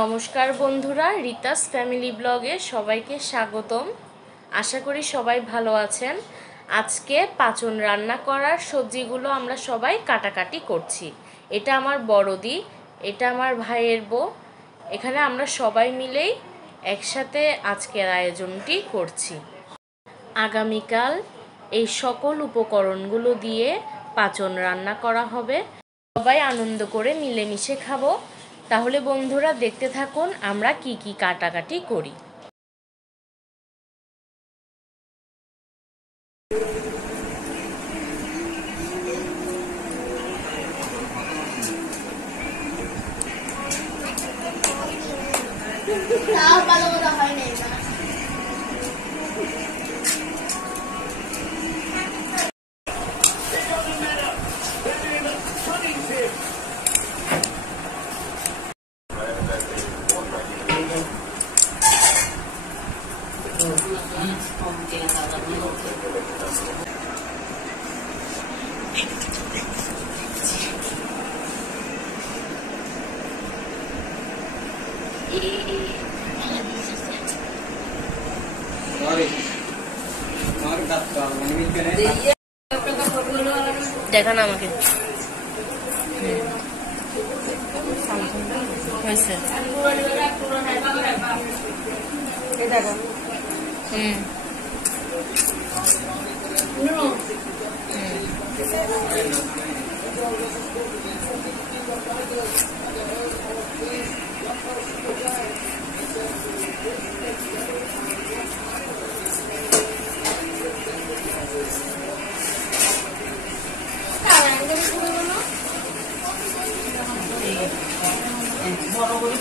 নমস্কার বন্ধুরা, রিতাস ফ্যামিলি ব্লগে সবাইকে স্বাগতম। আশা করি সবাই ভালো আছেন। আজকে পাচন রান্না করার সবজিগুলো আমরা সবাই কাটাকাটি করছি। এটা আমার বড়দি, এটা আমার ভাইয়ের বউ। এখানে আমরা সবাই মিলেই একসাথে আজকের আয়োজনটি করছি। আগামীকাল এই সকল উপকরণগুলো দিয়ে পাচন রান্না করা হবে। সবাই আনন্দ করে মিলেমিশে খাবো। তাহলে বন্ধুরা দেখতে থাকুন আমরা কি কি কাটাকাটি করি। দেখান আমাকে হয়েছে। বড় করে